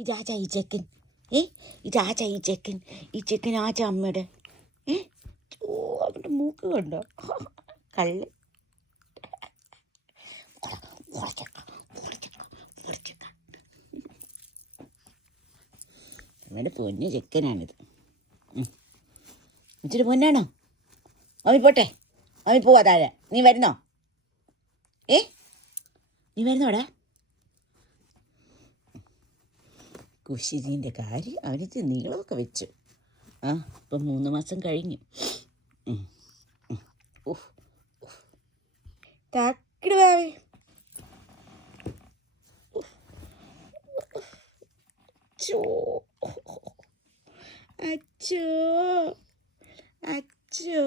ഇതാച്ചാ ഈ ചെക്കൻ? ഇതാച്ചാ ഈ ചെക്കൻ? ഈ ചെക്കൻ ആച്ചാ അമ്മയുടെ? അവൻ്റെ മൂക്ക് കണ്ടോ? കള്ള്. അവൻ്റെ പൊന്നു ചെക്കനാണിത്. ഇച്ചിരി പൊന്നാണോ? മമ്മി പോട്ടെ, മമ്മി പോവാ താഴെ. നീ വരുന്നോ? നീ വരുന്നോടാ? കുശിരീൻ്റെ കാര്യം അവനിച്ച് നീളമൊക്കെ വെച്ചു. ഇപ്പം 3 മാസം കഴിഞ്ഞു. തക്കിട് വേവേ. അച്ചോ അച്ചോ അച്ചോ.